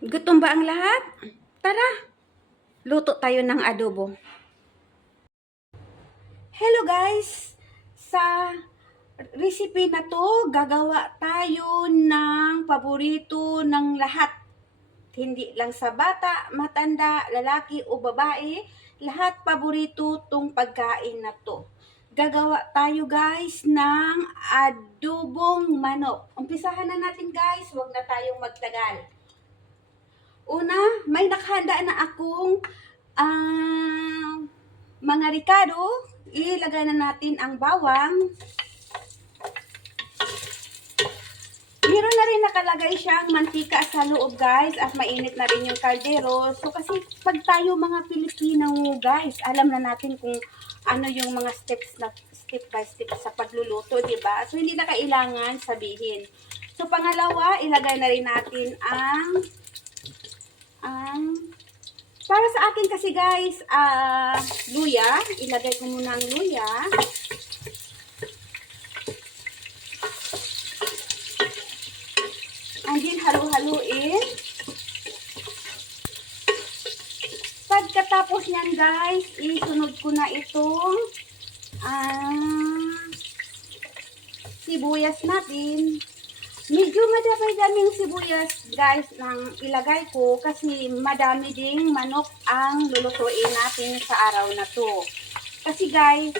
Gutom ba ang lahat? Tara, luto tayo ng adobo. Hello guys! Sa recipe na to, gagawa tayo ng paborito ng lahat. Hindi lang sa bata, matanda, lalaki o babae, lahat paborito tong pagkain na to. Gagawa tayo guys ng adobong manok. Umpisahan na natin guys, huwag na tayong magtagal. Una, may nakahanda na akong mga ricado. Ilagay na natin ang bawang. Meron na rin nakalagay siyang mantika sa loob guys at mainit na rin yung kaldero. So kasi pag tayo mga Pilipino guys, alam na natin kung ano yung mga step by step sa pagluluto, di ba? So hindi na kailangan sabihin. So pangalawa, ilagay na rin natin para sa akin kasi guys, luya. Ilagay ko muna ang luya. And then halu-haluin. Pagkatapos niyan guys, isunod ko na itong sibuyas natin. Medyo madami-daming sibuyas guys nang ilagay ko kasi madami ding manok ang lulutuin natin sa araw na to. Kasi guys,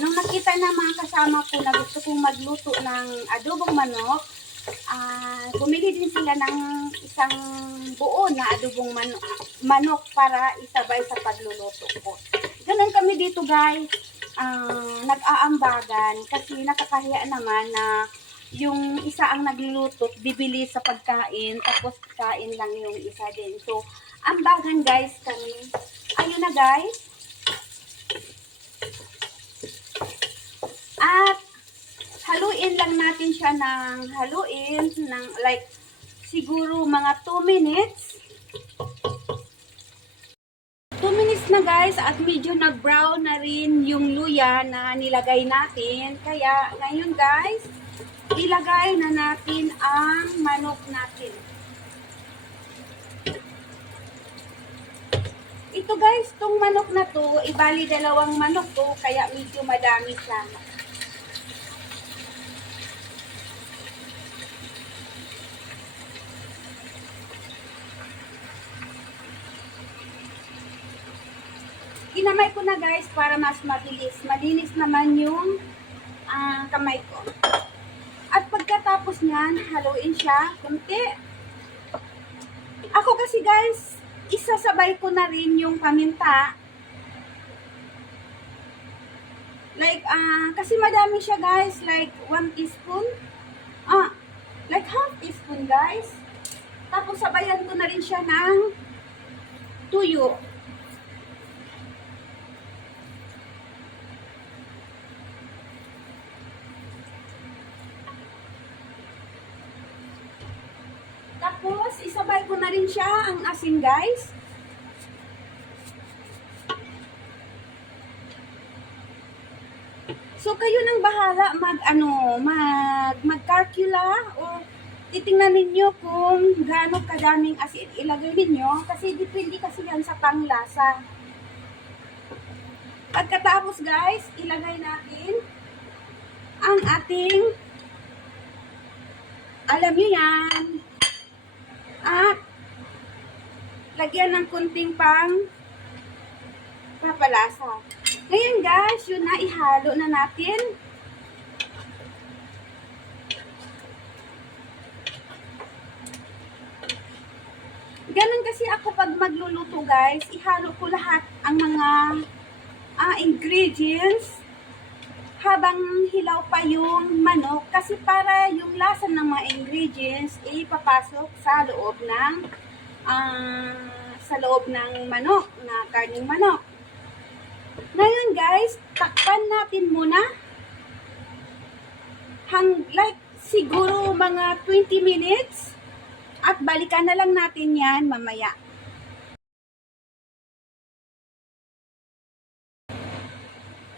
nung nakita ng mga kasama ko na gusto kong magluto ng adobong manok, bumili din sila ng isang buo na adobong manok para isabay sa pagluluto ko. Ganun kami dito guys, nag-aambagan kasi nakakahiya naman na yung isa ang nagluluto, bibili sa pagkain, tapos kain lang yung isa din. So, ambagan guys kami. Ayun na guys. At, haluin lang natin siya ng haluin, ng like, siguro mga 2 minutes. 2 minutes na guys, at medyo nag-brown na rin yung luya na nilagay natin. Kaya, ngayon guys, ilagay na natin ang manok natin. Ito guys, tong manok na to, ibali dalawang manok to, kaya medyo madami siya. Kinamay ko na guys para mas mabilis. Malinis naman yung kamay ko. At pagkatapos niyan, haluin siya kunti. Ako kasi guys, isasabay ko na rin yung paminta. Like, kasi madami siya guys, like 1 teaspoon. Like half teaspoon guys. Tapos sabayan ko na rin siya ng tuyo. Tapos, isabay ko na rin siya ang asin, guys. So, kayo nang bahala mag-calcula o titingnan ninyo kung gaano kadaming asin ilagay ninyo kasi depende kasi yan sa panglasa. Pagkatapos, guys, ilagay natin ang ating, alam nyo yan, at lagyan ng kunting papalasa. Ngayon guys, yun na, ihalo na natin. Ganun kasi ako pag magluluto guys, ihalo ko lahat ang mga ingredients habang hilaw pa yung manok kasi para yung lasa ng mga ingredients ipapasok sa loob ng manok, na karning manok. Ngayon guys, takpan natin muna like siguro mga 20 minutes at balikan na lang natin yan mamaya.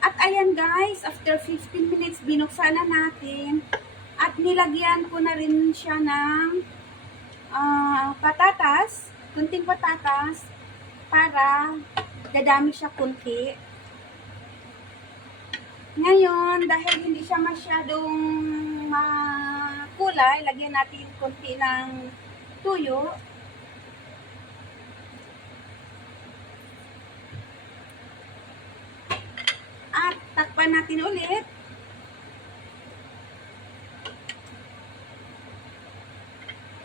At ayan guys, after 15 minutes, binuksan na natin. At nilagyan ko na rin siya ng patatas. kunting patatas para dadami siya kunti. Ngayon, dahil hindi siya masyadong makulay, lagyan natin kunti ng tuyo. At takpan natin ulit.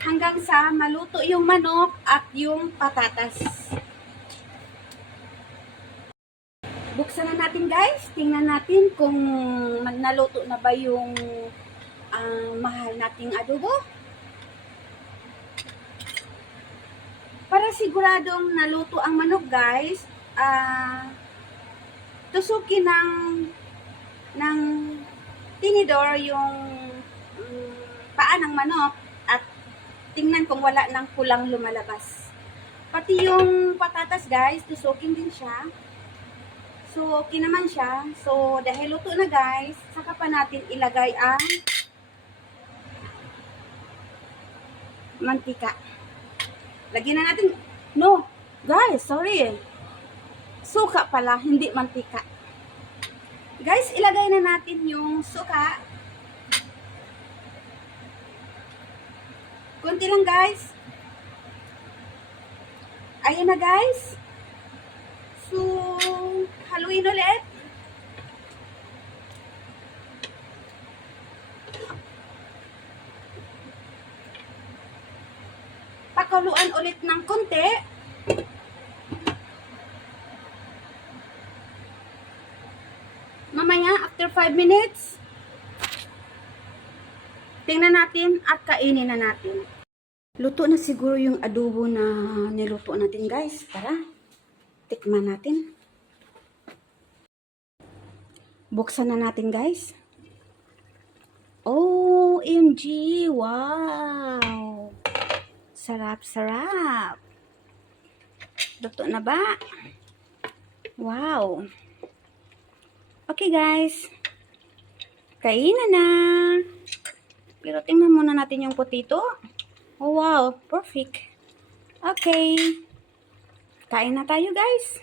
Hanggang sa maluto yung manok at yung patatas. Buksan na natin guys. Tingnan natin kung naluto na ba yung mahal nating adobo. Para siguradong naluto ang manok guys, tusukin ng tinidor yung paa ng manok at tingnan kung wala nang kulang lumalabas. Pati yung patatas guys, tusukin din siya. So, okay naman siya. So, dahil luto na guys, saka pa natin ilagay ang mantika. Lagyan na natin, no, guys, sorry. Suka pala, hindi mantika. Guys, ilagay na natin yung suka. Kunti lang guys. Ayun na guys. So, haluin ulit. Pakuluan ulit ng konti. Mamaya, after 5 minutes, tingnan natin at kainin na natin. Luto na siguro yung adobo na niluto natin guys. Tara, tikman natin. Buksan na natin guys. OMG! Wow! Sarap-sarap! Luto na ba? Wow! Okay guys. Kainan na. Pero tingnan muna natin yung potato. Oh wow, perfect. Okay. Kain na tayo guys.